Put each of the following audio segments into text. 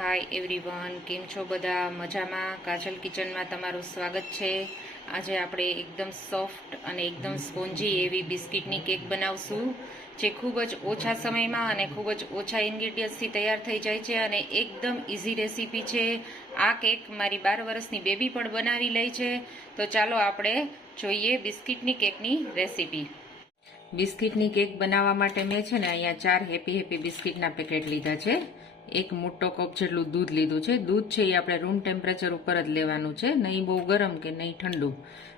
Hi everyone, કેમ છો બધા? મજામાં? કાજલ કિચનમાં તમારું સ્વાગત છે. આજે આપણે એકદમ સોફ્ટ અને એકદમ સ્પોન્જી એવી બિસ્કિટની કેક બનાવશું, જે ખૂબ જ ઓછા સમયમાં અને ખૂબ જ ઓછા ઇન્ગ્રીડિયન્ટ્સથી તૈયાર થઈ જાય છે અને એકદમ ઇઝી રેસીપી છે. આ કેક મારી 12 વર્ષની બેબી પણ બનાવી લે છે. તો ચાલો આપણે જોઈએ બિસ્કિટની કેકની રેસીપી. બિસ્કિટની કેક બનાવવા માટે મેં છે ને અહીંયા 4 હેપી બિસ્કિટના પેકેટ લીધા છે. એક મોટો કપ જેટલું દૂધ લીધું છે. દૂધ છે એ આપણે રૂમ ટેમ્પરેચર ઉપર જ લેવાનું છે, નહીં બહુ ગરમ કે નહીં ઠંડુ.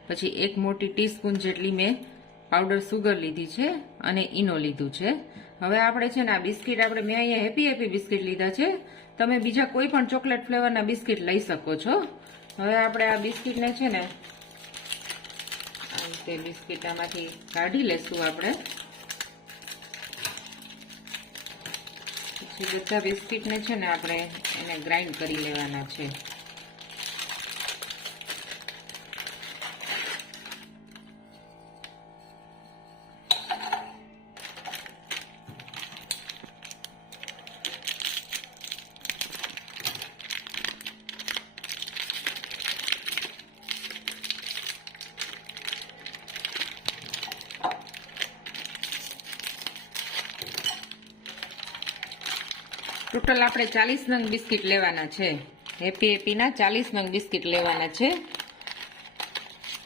પછી એક મોટી ટીસ્પૂન જેટલી મેં પાવડર સુગર લીધી છે અને ઈનો લીધું છે. હવે આપણે છે ને આ બિસ્કિટ મેં અહીંયા હેપી બિસ્કિટ લીધા છે. તમે બીજા કોઈ પણ ચોકલેટ ફ્લેવરના બિસ્કિટ લઈ શકો છો. હવે આપણે આ બિસ્કિટને છે ને આ રીતે બિસ્કિટામાંથી કાઢી લેશું આપણે. પછી બધા બિસ્કિટને છે ને આપણે એને ગ્રાઇન્ડ કરી લેવાના છે. ટોટલ આપણે 40 નંગ બિસ્કિટ લેવાના છે. હેપીના 40 નંગ બિસ્કિટ લેવાના છે.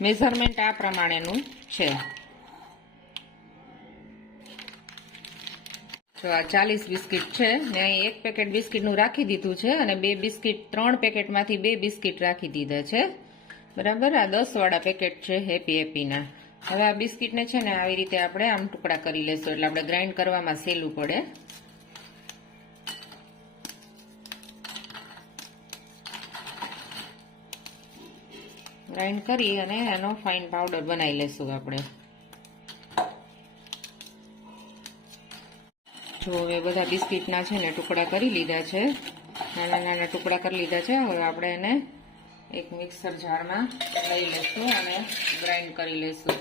મેઝરમેન્ટ આ પ્રમાણેનું છે. તો આ 40 બિસ્કિટ છે. મેં અહીં એક પેકેટ બિસ્કિટનું રાખી દીધું છે અને 3 પેકેટમાંથી 2 બિસ્કિટ રાખી દીધા છે. બરાબર, આ 10 વાળા પેકેટ છે હેપીના. હવે આ બિસ્કિટને છે ને આવી રીતે આપણે આમ ટુકડા કરી લેશું, એટલે આપણે ગ્રાઇન્ડ કરવામાં સહેલું પડે. ગ્રાઇન્ડ કરી અને એનો ફાઇન પાવડર બનાવી લેશું આપણે. જો હવે બધા બિસ્કિટના છે ને ટુકડા કરી લીધા છે, નાના ટુકડા કરી લીધા છે. હવે આપણે એને એક મિક્સર જારમાં લઈ લેશું અને ગ્રાઇન્ડ કરી લેશું.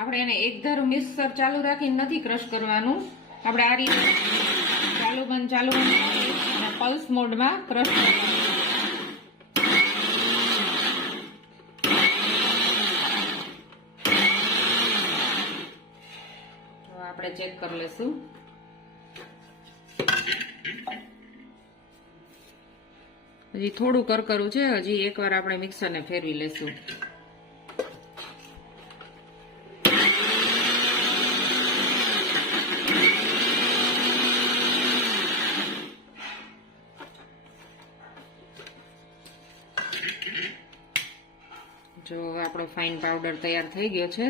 આપણે એને એક ધારું મિક્સર ચાલુ રાખીને નથી ક્રશ કરવાનું. આપણે આ રીતે ચાલુ બંધ અને પલ્સ મોડમાં ક્રશ કરવાનું. તો આપણે ચેક કરી લેશું. હજી થોડું કરકરું છે, હજી એકવાર આપણે મિક્સરને ફેરવી લેશું. જો આપણો ફાઇન પાવડર તૈયાર થઈ ગયો છે.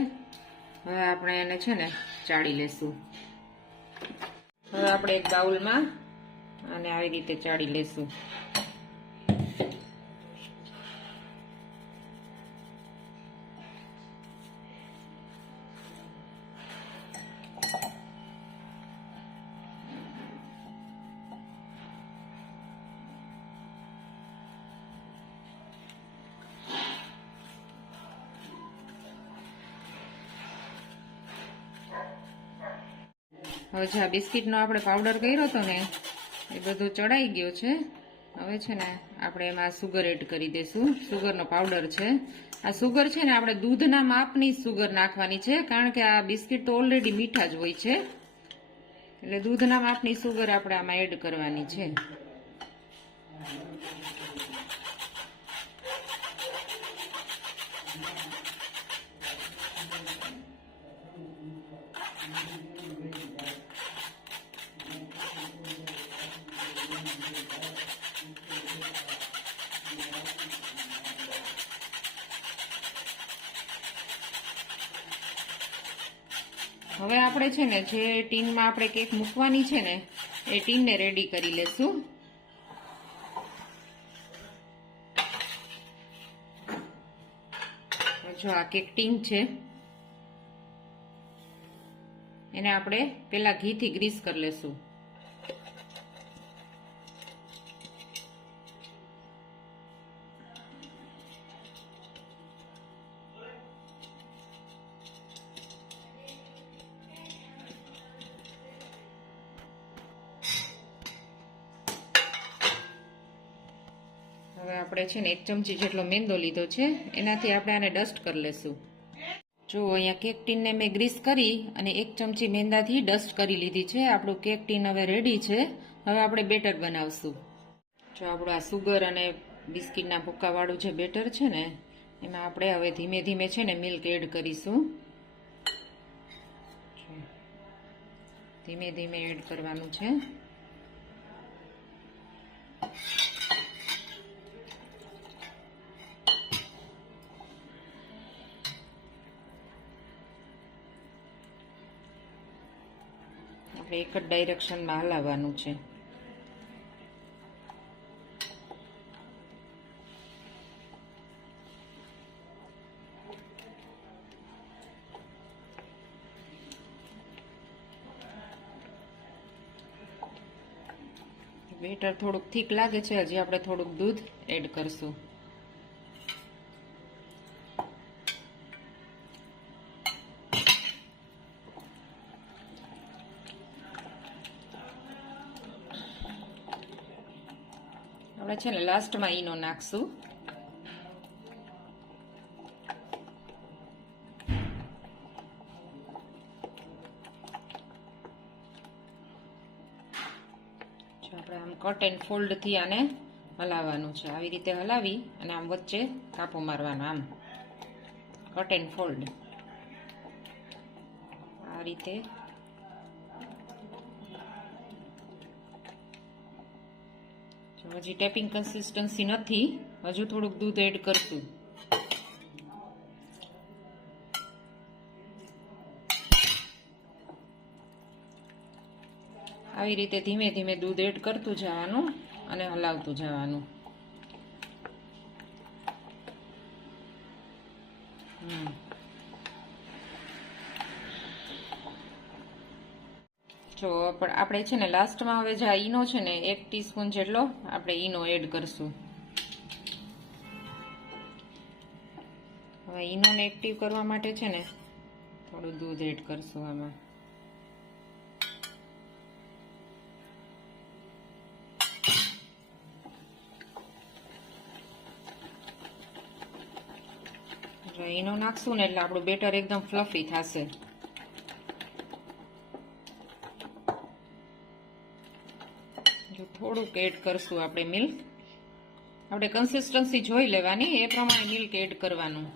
હવે આપણે એને છે ને ચાળી લેશું. હવે આપણે એક બાઉલમાં આને આવી રીતે ચાળી લેશું. હવે જે આ બિસ્કિટનો આપણે પાવડર કર્યો હતો ને એ બધું ચડાઈ ગયો છે. હવે છે ને આપણે એમાં સુગર એડ કરી દઈશું. સુગરનો પાવડર છે. આ સુગર છે ને આપણે દૂધના માપની સુગર નાખવાની છે, કારણ કે આ બિસ્કિટ તો ઓલરેડી મીઠા જ હોય છે, એટલે દૂધના માપની સુગર આપણે આમાં એડ કરવાની છે. હવે આપણે છે ને જે ટીનમાં આપણે કેક મૂકવાની છે ને એ ટીનને રેડી કરી લેશું. જો આ કેક ટીન છે, એને આપણે પેલા ઘીથી ગ્રીસ કરી લેશું. આપણે છે ને 1 ચમચી જેટલો મેંદો લીધો છે, એનાથી આપણે આને ડસ્ટ કરી લેશું. જો અહીંયા કેક ટીનને મેં ગ્રીસ કરી અને 1 ચમચી મેંદાથી ડસ્ટ કરી લીધી છે. આપણું કેક ટીન હવે રેડી છે. હવે આપણે બેટર બનાવશું. જો આપણું આ સુગર અને બિસ્કિટના ભૂક્કાવાળું જે બેટર છે ને, એમાં આપણે હવે ધીમે ધીમે છે ને મિલ્ક એડ કરીશું. ધીમે ધીમે એડ કરવાનું છે. આપણે એક જ ડાયરેક્શનમાં હલાવવાનું છે. બેટર થોડુંક થીક લાગે છે, હજી આપણે થોડુંક દૂધ એડ કરશું. આપણે છે ને લાસ્ટમાં ઈનો નાખશું. આપણે આમ કટ એન્ડ ફોલ્ડ થી આને હલાવવાનું છે. આવી રીતે હલાવી અને આમ વચ્ચે કાપો મારવાનો, આમ કટ એન્ડ ફોલ્ડ આ રીતે. હજી ટેપિંગ કન્સિસ્ટન્સી નથી, હજુ થોડુંક દૂધ એડ કરશું. આવી રીતે ધીમે ધીમે દૂધ એડ કરતું જવાનું અને હલાવતું જવાનું. જો આપણે છે ને લાસ્ટમાં હવે જે ઈનો છે ને 1 ટીસ્પૂન જેટલો આપણે ઈનો એડ કરશું. હવે ઈનોને એક્ટિવ કરવા માટે છે ને થોડું દૂધ એડ કરશું આમાં. ઈનો નાખશું ને એટલે આપણું બેટર એકદમ ફ્લફી થશે. થોડુંક એડ કરશું આપણે મિલ્ક. આપણે કન્સિસ્ટન્સી જોઈ લેવાની, એ પ્રમાણે મિલ્ક એડ કરવાનું.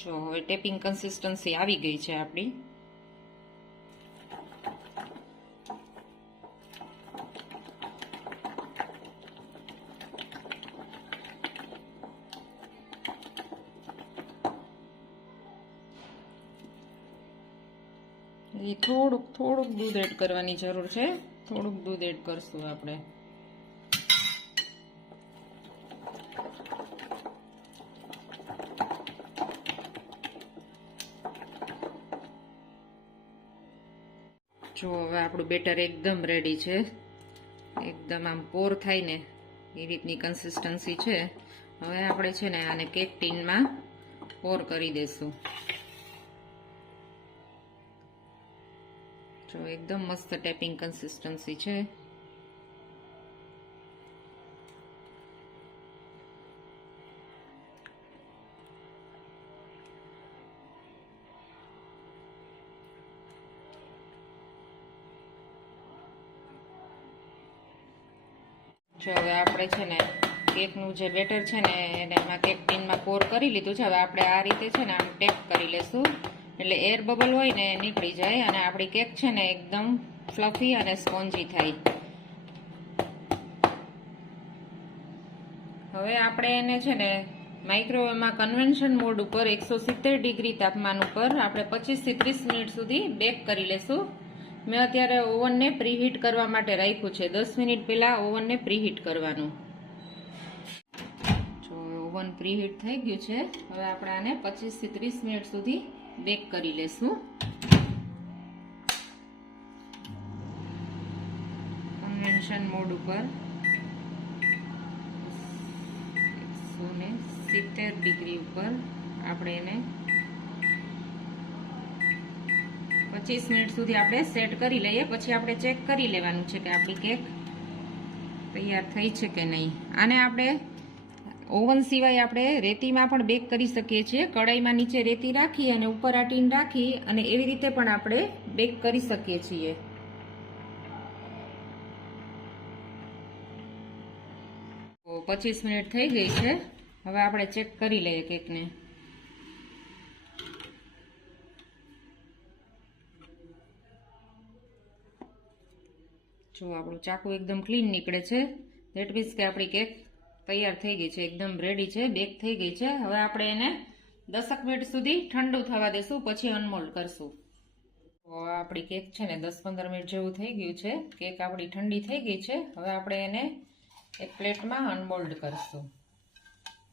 જો હવે ટેપિંગ કન્સિસ્ટન્સી આવી ગઈ છે આપણી. થોડુંક દૂધ એડ કરવાની જરૂર છે. થોડુંક દૂધ એડ કરશું આપણે. જો હવે આપણું બેટર એકદમ રેડી છે. એકદમ આમ પોર થાય ને એ રીતની કન્સિસ્ટન્સી છે. હવે આપણે છે ને આને કેક ટીનમાં પોર કરી દેશું. જો એકદમ મસ્ત ટેપિંગ કન્સિસ્ટન્સી છે. જો હવે આપણે છે ને કેકનું જે બેટર છે ને એને એમાં કેક ટીનમાં પોર કરી લીધું છે. હવે આપણે આ રીતે છે ને આમ ટેપ કરી લેશું એટલે એર બબલ હોય ને નીકળી જાય અને આપણી કેક છે ને એકદમ ફ્લફી અને સ્પોન્જી થાય. હવે આપણે એને છે ને માઇક્રોવેવમાં કન્વેન્શન મોડ ઉપર 170 ડિગ્રી તાપમાન ઉપર આપણે 25 થી 30 મિનિટ સુધી બેક કરી લેશું. મેં અત્યારે ઓવનને પ્રીહીટ કરવા માટે રાખ્યું છે. 10 મિનિટ પહેલા ઓવનને પ્રીહીટ કરવાનું. જો ઓવન પ્રીહીટ થઈ ગયું છે. હવે આપણે આને 25 થી 30 મિનિટ સુધી બેક કરી લેશું. કન્વેન્શન મોડ ઉપર 170 ડિગ્રી ઉપર આપણે એને 25 મિનિટ સુધી આપણે સેટ કરી લઈએ, પછી આપણે ચેક કરી લેવાનું છે કે આપણી કેક તૈયાર થઈ છે કે નહીં. આને આપણે ઓવન સિવાય આપણે રેતીમાં પણ બેક કરી શકીએ છીએ. કડાઈમાં નીચે રેતી રાખી અને ઉપર આ ટીન રાખી અને એવી રીતે પણ આપણે બેક કરી શકીએ છીએ. તો 25 મિનિટ થઈ ગઈ છે. હવે આપણે ચેક કરી લઈએ કેકને. જો આપણું ચાકુ એકદમ ક્લીન નીકળે છે. ધેટ મીન્સ કે આપણી કેક તૈયાર થઈ ગઈ છે, એકદમ રેડી છે, બેક થઈ ગઈ છે. હવે આપણે એને 10 મિનિટ સુધી ઠંડુ થવા દેશું, પછી અનમોલ્ડ કરશું. તો આપણી કેક છે ને 10-15 મિનિટ જેવું થઈ ગયું છે. કેક આપણી ઠંડી થઈ ગઈ છે. હવે આપણે એને એક પ્લેટમાં અનમોલ્ડ કરશું.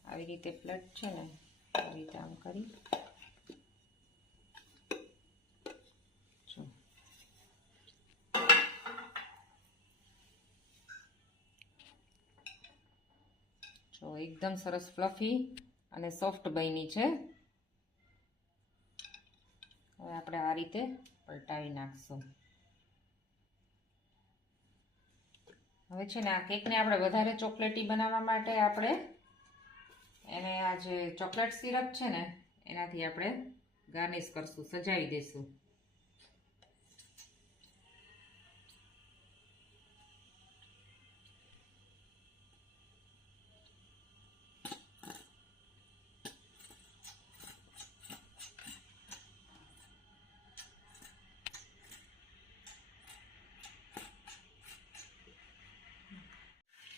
આવી રીતે પ્લેટ છે ને આવી રીતે આમ કરી જો એકદમ સરસ ફ્લફી અને સોફ્ટ બની છે. હવે આપણે આ રીતે પલટાવી નાખશું. હવે છે ને આ કેકને આપણે વધારે ચોકલેટી બનાવવા માટે આપણે એને આ જે ચોકલેટ સિરપ છે ને એનાથી આપણે ગાર્નિશ કરશું, સજાવી દઈશું.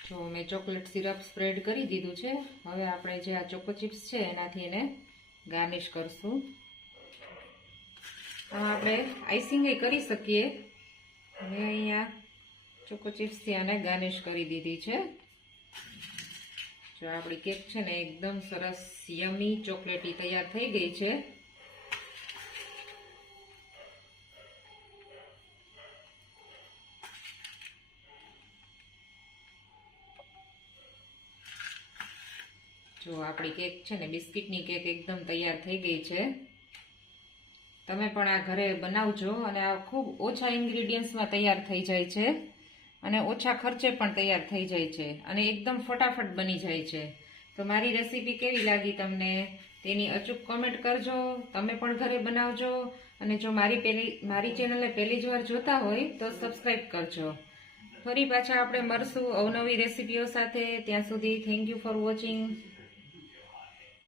જો મેં ચોકલેટ સિરપ સ્પ્રેડ કરી દીધું છે. હવે આપણે જે આ ચોકો ચિપ્સ છે એનાથી એને ગાર્નિશ કરશું. આપણે આઈસિંગ કરી શકીએ. મેં અહીંયા ચોકો ચિપ્સથી આને ગાર્નિશ કરી દીધી છે. જો આપણી કેક છે ને એકદમ સરસ યમી ચોકલેટી તૈયાર થઈ ગઈ છે. જો આપણી કેક છે ને બિસ્કિટની કેક એકદમ તૈયાર થઈ ગઈ છે. તમે પણ આ ઘરે બનાવજો અને આ ખૂબ ઓછા ઇન્ગ્રીડિયન્ટ્સમાં તૈયાર થઈ જાય છે અને ઓછા ખર્ચે પણ તૈયાર થઈ જાય છે અને એકદમ ફટાફટ બની જાય છે. તો મારી રેસીપી કેવી લાગી તમને તેની અચૂક કોમેન્ટ કરજો. તમે પણ ઘરે બનાવજો અને જો મારી ચેનલને પહેલી જ વાર જોતા હોય તો સબસ્ક્રાઈબ કરજો. ફરી પાછા આપણે મળશું અવનવી રેસીપીઓ સાથે. ત્યાં સુધી થેન્ક યુ ફોર વોચિંગ.